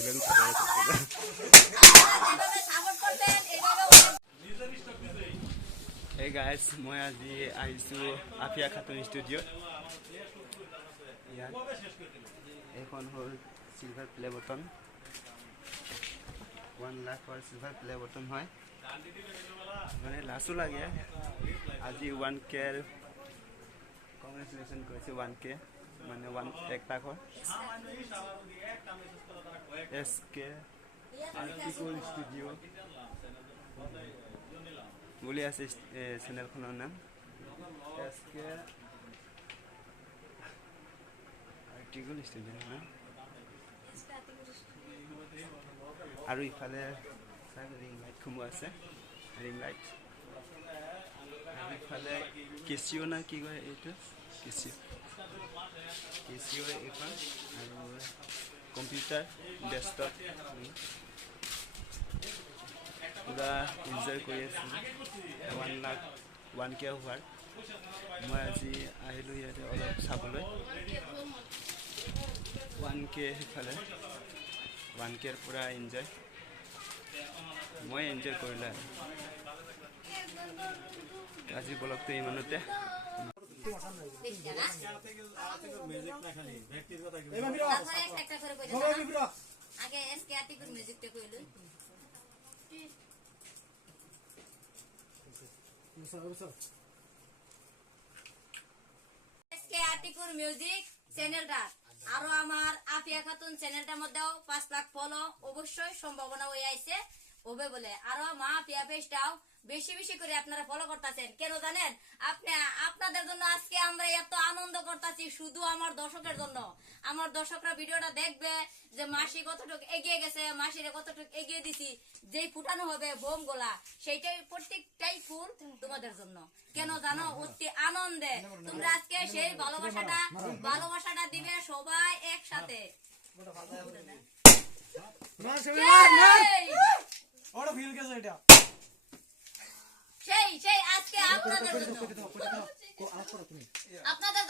দিলেন Hey guys, মই আজি আহিছোঁ আফিয়া খাতুন ষ্টুডিঅ'ত। ইয়াত এখন হ'ল চিলভাৰ প্লে বটন, 1 লাখৰ চিলভাৰ প্লে বটন হয়। মানে লাচো লাগে। আজি 1K কংগ্ৰেচুলেশ্যন কৰিছে, 1K মানে 1 লাখৰ SK আৰ্টিকল ষ্টুডিঅ' বুলি আছে চেনেলখনৰ নাম SK আৰ্টিকল ষ্টুডিঅ' নাম। আৰু ইফালে ৰিং লাইট সোমোৱা আছে, ৰিং লাইট। আৰু ইফালে কেচিঅ' না কি কয় এইটো, কেচিঅ' এইখন। আৰু কম্পিউটাৰ ডেস্কটপ পুৰা এনজয় কৰি আছোঁ 1K হোৱাৰ। মই আজি আহিলোঁ ইয়াতে অলপ চাবলৈ 1K সেইফালে 1Kৰ পুৰা এনজয় মই এনজয় কৰিলোঁ। আজি ব্লগটো ইমানতে। মিউজিক চ্যানেলটা আর আমার আফিয়া খাতুন চ্যানেলটার মধ্যেও 5 লাখ ফলো অবশ্যই সম্ভাবনা হয়ে আইছে হবে বলে। আরো মা আফিয়া পেজটাও বেশি বেশি করে আপনারা ফলো করতেছেন। কেন জানেন? আপনাদের জন্য আজকে আমরা এত আনন্দ করতেছি, শুধু আমার দর্শকের জন্য। আমার দর্শকরা ভিডিওটা দেখবে যে মাসি কতটুকু এগিয়ে গেছে, মাসিরে কতটুকু এগিয়ে দিছি। যেই ফুটানো হবে বোম গোলা, সেইটাই প্রত্যেকটাই ফুল তোমাদের জন্য। কেন জানো? অতি আনন্দে তোমরা আজকে সেই ভালোবাসাটা দিবে সবাই একসাথে। সেই আজকে আপনাদের জন্য